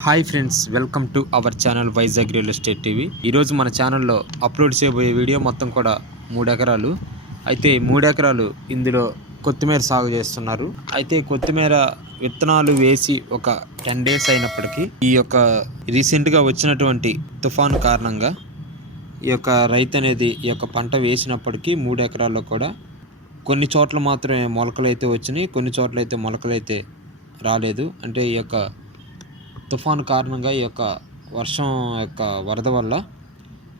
Hi friends welcome to our channel Vizag real estate TV. ఈరోజు మన ఛానల్లో upload చేయబోయే వీడియో మొత్తం కూడా మూడు ఎకరాలు అయితే మూడు ఎకరాలు ఇందులో కొత్తిమీర సాగు చేస్తున్నారు. అయితే కొత్తిమీర విత్తనాలు వేసి ఒక టెన్ డేస్ అయినప్పటికీ ఈ యొక్క రీసెంట్గా వచ్చినటువంటి తుఫాను కారణంగా ఈ యొక్క రైతు అనేది ఈ యొక్క పంట వేసినప్పటికీ మూడు ఎకరాల్లో కూడా కొన్ని చోట్ల మాత్రమే మొలకలు అయితే వచ్చినాయి కొన్ని చోట్ల అయితే మొలకలు అయితే రాలేదు. అంటే ఈ యొక్క తుఫాను కారణంగా ఈ యొక్క వర్షం యొక్క వరద వల్ల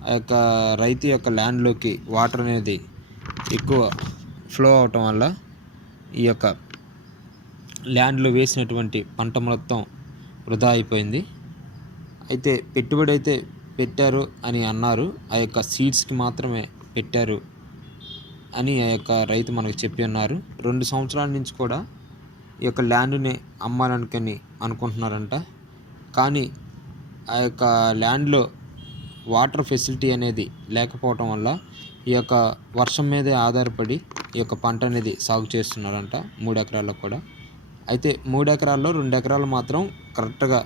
ఆ యొక్క రైతు యొక్క ల్యాండ్లోకి వాటర్ అనేది ఎక్కువ ఫ్లో అవటం వల్ల ఈ యొక్క ల్యాండ్లో వేసినటువంటి పంట మొత్తం వృధా అయిపోయింది. అయితే పెట్టుబడి అయితే పెట్టారు అని అన్నారు. ఆ యొక్క సీడ్స్కి మాత్రమే పెట్టారు అని ఆ యొక్క రైతు మనకు చెప్పి ఉన్నారు. రెండు సంవత్సరాల నుంచి కూడా ఈ యొక్క ల్యాండ్ని అమ్మాలనుకొని అనుకుంటున్నారంట. కానీ ఆ యొక్క ల్యాండ్లో వాటర్ ఫెసిలిటీ అనేది లేకపోవటం వల్ల ఈ యొక్క వర్షం మీదే ఆధారపడి ఈ యొక్క పంట అనేది సాగు చేస్తున్నారంట మూడు ఎకరాల్లో కూడా. అయితే మూడు ఎకరాల్లో రెండు ఎకరాలు మాత్రం కరెక్ట్గా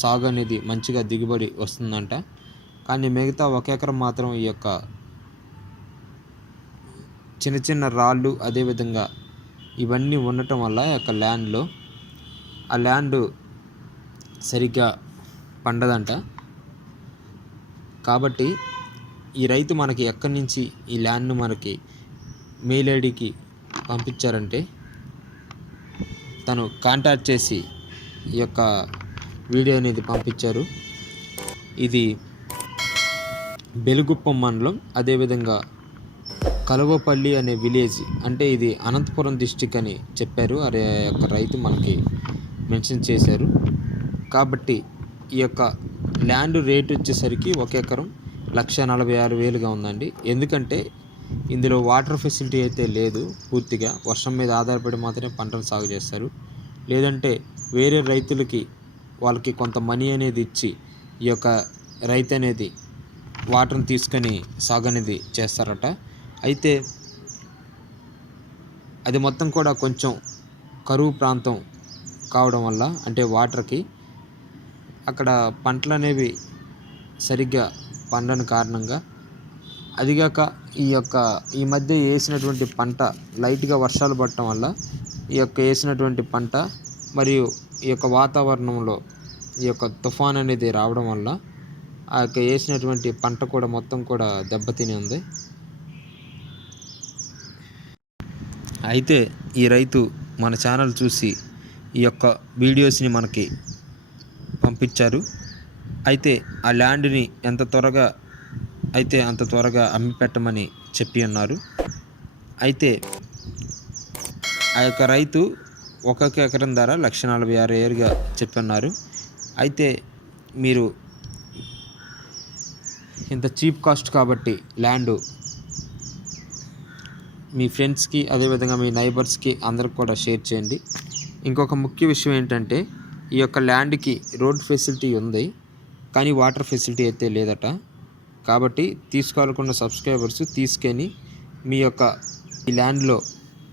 సాగు అనేది మంచిగా దిగుబడి వస్తుందంట. కానీ మిగతా ఒక ఎకరం మాత్రం ఈ యొక్క చిన్న చిన్న రాళ్ళు అదేవిధంగా ఇవన్నీ ఉండటం వల్ల ఈ యొక్క ల్యాండ్లో ఆ ల్యాండ్ సరిగ్గా పండదంట. కాబట్టి ఈ రైతు మనకి ఎక్కడి నుంచి ఈ ల్యాండ్ను మనకి మెయిల్ ఐడికి పంపించారంటే తను కాంటాక్ట్ చేసి ఈ యొక్క వీడియో అనేది పంపించారు. ఇది బెలుగుప్పం మండలం అదేవిధంగా కలువపల్లి అనే విలేజ్ అంటే ఇది అనంతపురం డిస్టిక్ అని చెప్పారు. అరే యొక్క రైతు మనకి మెన్షన్ చేశారు. కాబట్టి ఈ యొక్క ల్యాండ్ రేట్ వచ్చేసరికి ఒక ఎకరం లక్ష నలభై ఆరు వేలుగా ఉందండి. ఎందుకంటే ఇందులో వాటర్ ఫెసిలిటీ అయితే లేదు పూర్తిగా. వర్షం మీద ఆధారపడి మాత్రమే పంటను సాగు చేస్తారు. లేదంటే వేరే రైతులకి వాళ్ళకి కొంత మనీ అనేది ఇచ్చి ఈ యొక్క రైతు అనేది వాటర్ని తీసుకొని సాగు అనేది చేస్తారట. అయితే అది మొత్తం కూడా కొంచెం కరువు ప్రాంతం కావడం వల్ల అంటే వాటర్కి అక్కడ పంటలు అనేవి సరిగ్గా పండని కారణంగా. అదిగాక ఈ యొక్క ఈ మధ్య వేసినటువంటి పంట లైట్గా వర్షాలు పడటం వల్ల ఈ యొక్క వేసినటువంటి పంట మరియు ఈ యొక్క వాతావరణంలో ఈ యొక్క తుఫాన్ అనేది రావడం వల్ల ఆ యొక్క వేసినటువంటి పంట కూడా మొత్తం కూడా దెబ్బతిని ఉంది. అయితే ఈ రైతు మన ఛానల్ చూసి ఈ యొక్క వీడియోస్ని మనకి పంపించారు. అయితే ఆ ల్యాండ్ని ఎంత త్వరగా అయితే అంత త్వరగా అమ్మి పెట్టమని చెప్పి ఉన్నారు అయితే ఆ యొక్క రైతు ఒక్కొక్క ఎకరం ధర లక్ష నలభై ఆరు ఏరుగా చెప్పి ఉన్నారు అయితే మీరు ఇంత చీప్ కాస్ట్ కాబట్టి ల్యాండ్ మీ ఫ్రెండ్స్కి అదేవిధంగా మీ నైబర్స్కి అందరికి కూడా షేర్ చేయండి. ఇంకొక ముఖ్య విషయం ఏంటంటే ఈ యొక్క ల్యాండ్కి రోడ్ ఫెసిలిటీ ఉంది కానీ వాటర్ ఫెసిలిటీ అయితే లేదట. కాబట్టి తీసుకోవాలనుకున్న సబ్స్క్రైబర్స్ తీసుకొని మీ యొక్క ఈ ల్యాండ్లో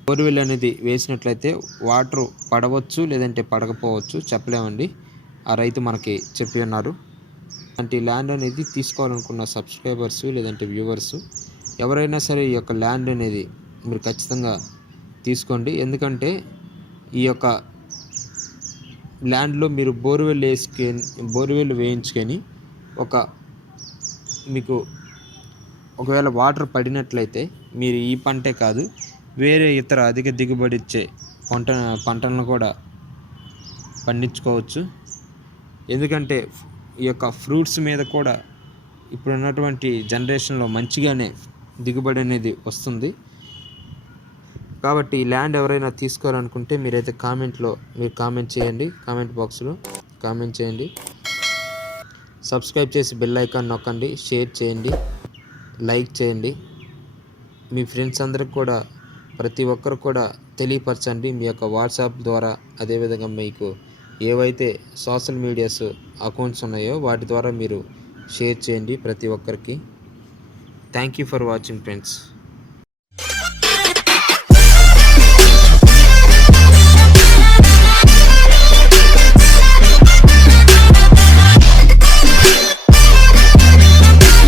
బోర్వెల్ అనేది వేసినట్లయితే వాటర్ పడవచ్చు లేదంటే పడకపోవచ్చు చెప్పలేమండి. ఆ రైతు మనకి చెప్పి ఉన్నారు. అలాంటి ల్యాండ్ అనేది తీసుకోవాలనుకున్న సబ్స్క్రైబర్స్ లేదంటే వ్యూవర్స్ ఎవరైనా సరే ఈ యొక్క ల్యాండ్ అనేది మీరు ఖచ్చితంగా తీసుకోండి. ఎందుకంటే ఈ యొక్క ల్యాండ్లో మీరు బోర్వెల్ వేసుకొని బోర్వెల్ వేయించుకొని ఒక మీకు ఒకవేళ వాటర్ పడినట్లయితే మీరు ఈ పంటే కాదు వేరే ఇతర అధిక దిగుబడి ఇచ్చే పంట పంటలను కూడా పండించుకోవచ్చు. ఎందుకంటే ఈ యొక్క ఫ్రూట్స్ మీద కూడా ఇప్పుడున్నటువంటి జనరేషన్లో మంచిగానే దిగుబడి అనేది వస్తుంది. కాబట్టి ఈ ల్యాండ్ ఎవరైనా తీసుకోవాలనుకుంటే మీరైతే కామెంట్లో మీరు కామెంట్ చేయండి. కామెంట్ బాక్స్లో కామెంట్ చేయండి. సబ్స్క్రైబ్ చేసి బెల్ ఐకాన్ నొక్కండి. షేర్ చేయండి. లైక్ చేయండి. మీ ఫ్రెండ్స్ అందరికి కూడా ప్రతి ఒక్కరు కూడా తెలియపరచండి. మీ యొక్క వాట్సాప్ ద్వారా అదేవిధంగా మీకు ఏవైతే సోషల్ మీడియాస్ అకౌంట్స్ ఉన్నాయో వాటి ద్వారా మీరు షేర్ చేయండి ప్రతి ఒక్కరికి. Thank you for watching friends